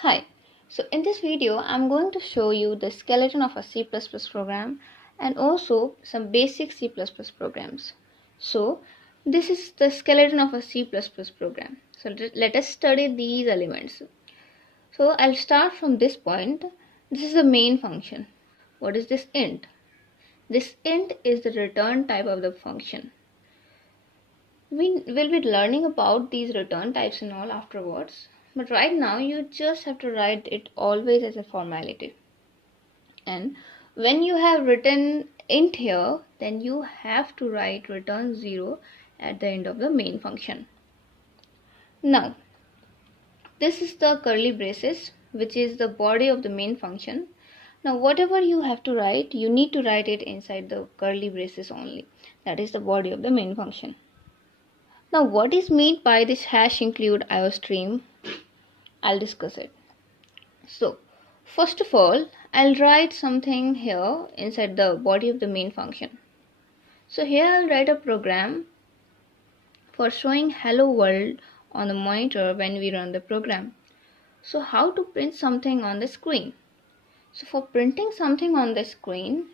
Hi, so in this video I'm going to show you the skeleton of a C++ program and also some basic C++ programs. So this is the skeleton of a C++ program. So let us study these elements. So I'll start from this point. This is the main function. What is this int? This int is the return type of the function. We will be learning about these return types and all afterwards, but right now you just have to write it always as a formality. And when you have written int here, then you have to write return 0 at the end of the main function. Now this is the curly braces, which is the body of the main function. Now whatever you have to write, you need to write it inside the curly braces only. That is the body of the main function. Now what is meant by this hash include IOStream? I'll discuss it. So first of all, I'll write something here inside the body of the main function. So here I'll write a program for showing hello world on the monitor when we run the program. So how to print something on the screen? So for printing something on the screen,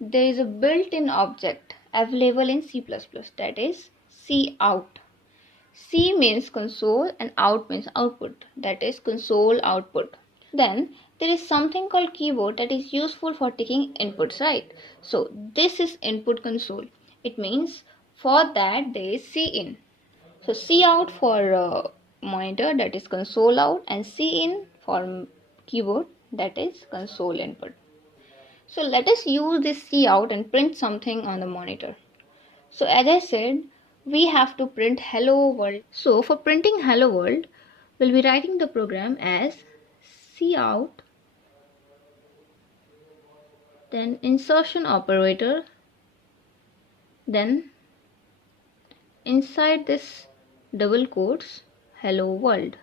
there is a built-in object available in C++, that is cout. C means console and out means output, that is console output. Then there is something called keyboard that is useful for taking inputs, right? So this is input console. It means for that there is cin. So cout for monitor, that is console out, and cin for keyboard, that is console input. So let us use this cout and print something on the monitor. So as I said, we have to print hello world. So for printing hello world, we'll be writing the program as cout, then insertion operator, then inside this double quotes hello world.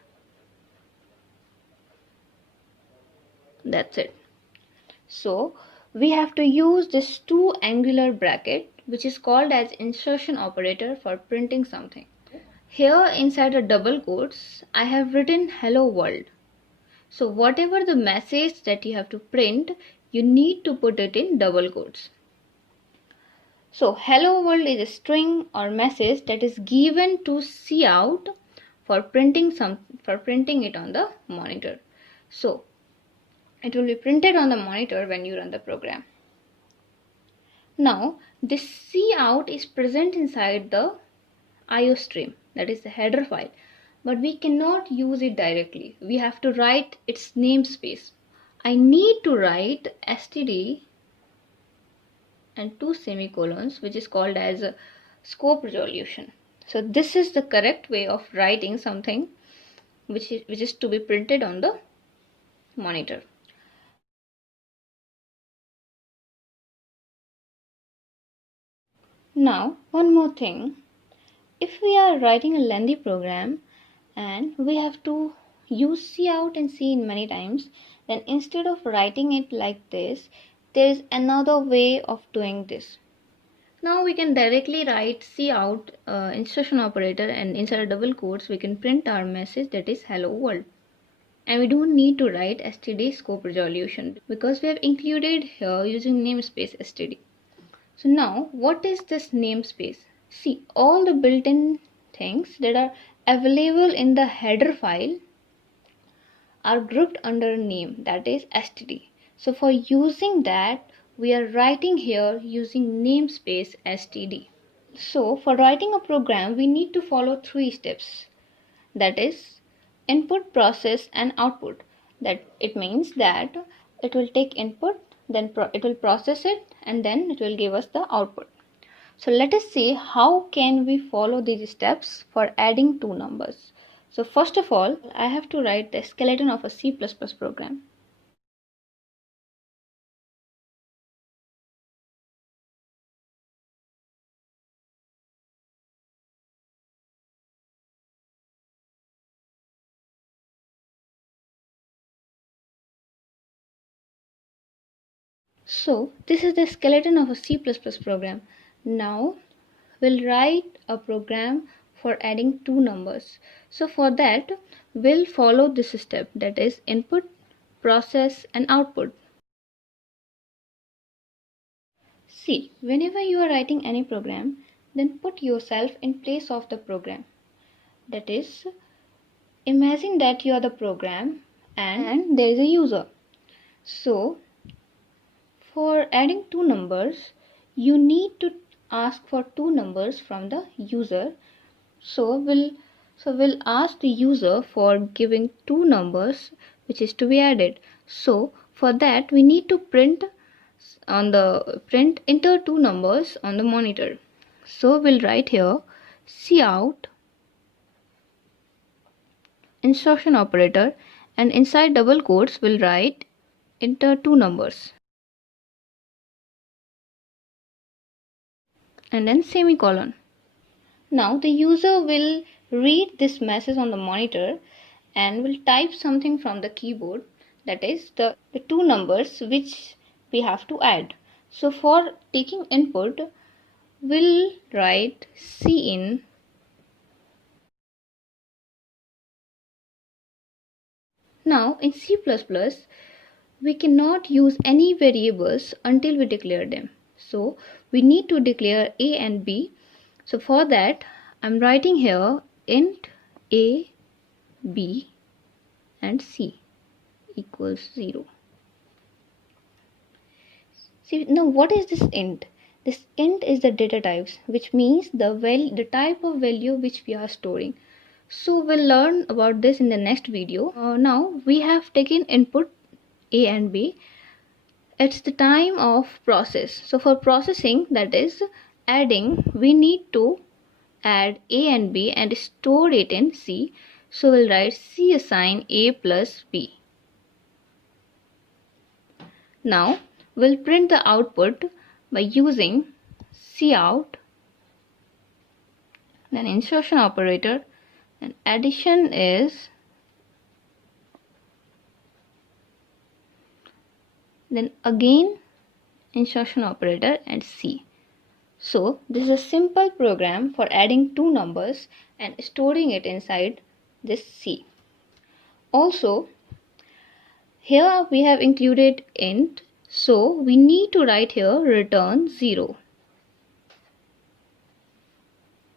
That's it. So we have to use this two angular bracket, which is called as insertion operator, for printing something. Here inside the double quotes I have written hello world. So whatever the message that you have to print, you need to put it in double quotes. So hello world is a string or message that is given to cout for printing it on the monitor. So it will be printed on the monitor when you run the program. Now this cout is present inside the IOStream, that is the header file, but we cannot use it directly. We have to write its namespace. I need to write std and two semicolons, which is called as a scope resolution. So this is the correct way of writing something which is to be printed on the monitor. Now one more thing, if we are writing a lengthy program and we have to use cout and cin many times, then instead of writing it like this, there is another way of doing this. Now we can directly write cout insertion operator, and inside a double quotes we can print our message, that is hello world. And we don't need to write std scope resolution because we have included here using namespace std. So now what is this namespace? See, all the built-in things that are available in the header file are grouped under name, that is std. So for using that, we are writing here using namespace std. So for writing a program, we need to follow three steps, that is input, process and output. That it means that it will take input, then it will process it, and then it will give us the output. So let us see how can we follow these steps for adding two numbers. So first of all, I have to write the skeleton of a C++ program. So this is the skeleton of a C++ program. Now we'll write a program for adding two numbers. So for that, will follow this step, that is input, process and output. See, whenever you are writing any program, then put yourself in place of the program. That is, imagine that you are the program and there is a user. So, for adding two numbers, you need to ask for two numbers from the user. So we'll ask the user for giving two numbers which is to be added. So for that we need to enter two numbers on the monitor. So we'll write here cout instruction operator, and inside double quotes we'll write enter two numbers and then semicolon. Now the user will read this message on the monitor and will type something from the keyboard, that is the two numbers which we have to add. So for taking input, we'll write cin. Now in C++, we cannot use any variables until we declare them. So we need to declare A and B. So for that, I'm writing here int A, B and C equals 0. See, now what is this int? This int is the data types, which means the type of value which we are storing. So we'll learn about this in the next video. Now we have taken input A and B. It's the time of process. So for processing, that is adding, we need to add A and B and store it in C. So we'll write C assign A plus B. Now we'll print the output by using cout, then insertion operator, and addition is, then again insertion operator and C. So this is a simple program for adding two numbers and storing it inside this C. Also, here we have included int, so we need to write here return 0.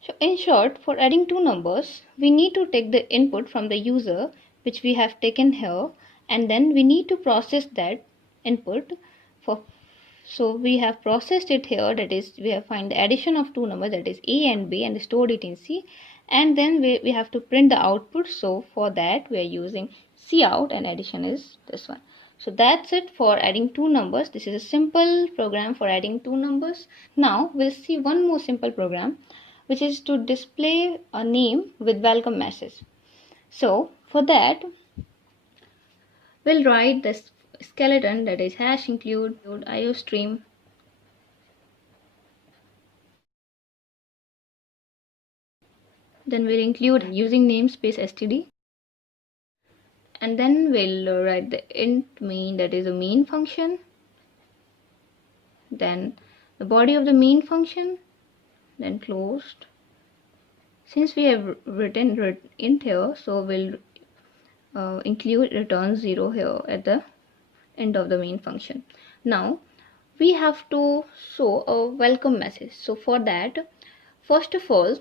So in short, for adding two numbers, we need to take the input from the user which we have taken here, and then we need to process that input. So we have processed it here, that is we have find the addition of two numbers, that is A and B, and stored it in C, and then we have to print the output. So for that we are using cout and addition is this one. So that's it for adding two numbers. This is a simple program for adding two numbers. Now we'll see one more simple program, which is to display a name with welcome message. So for that, we'll write this skeleton, that is hash include iostream, then we'll include using namespace std, and then we'll write the int main, that is a main function, then the body of the main function, then closed. Since we have written int here, so we'll include return 0 here at the end of the main function. Now we have to show a welcome message. So for that, first of all,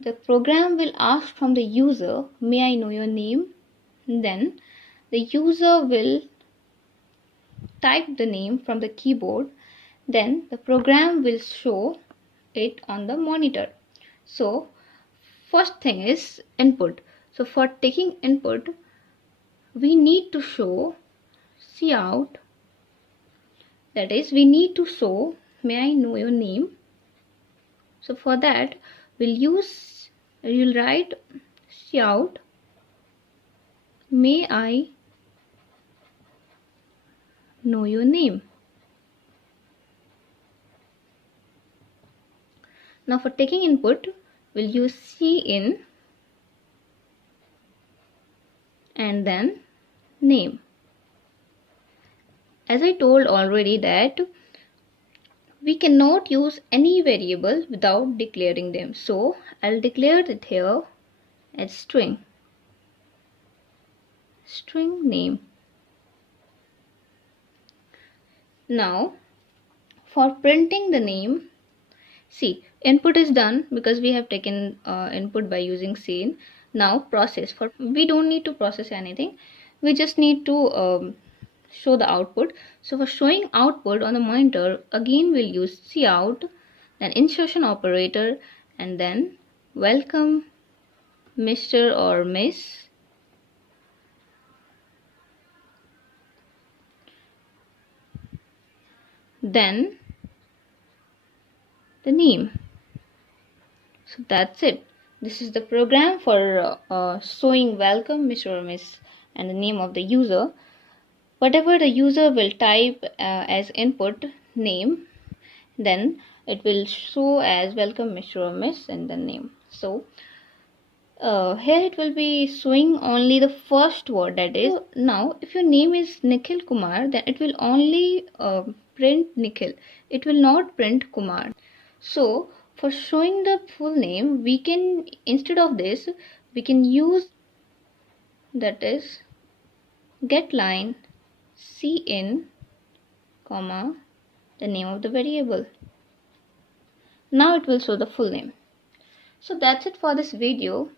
the program will ask from the user, may I know your name? Then the user will type the name from the keyboard, then the program will show it on the monitor. So first thing is input. So for taking input, we need to show cout, that is we need to show may I know your name. So for that we'll write cout may I know your name. Now for taking input, we'll use cin and then name. As I told already that we cannot use any variable without declaring them. So I'll declare it here as string. string name. Now for printing the name, see, input is done because we have taken input by using scene. Now process, for we don't need to process anything, we just need to show the output. So for showing output on the monitor, again we'll use cout, then insertion operator, and then welcome Mr. or Miss, then the name. So that's it. This is the program for showing welcome Mr. or Miss and the name of the user. Whatever the user will type as input name, then it will show as welcome Mr. or Miss and the name. So here it will be showing only the first word, that is. Now if your name is Nikhil Kumar, then it will only print Nikhil, it will not print Kumar. So for showing the full name, we can, instead of this, we can use, that is, get line cin comma the name of the variable. Now it will show the full name. So that's it for this video.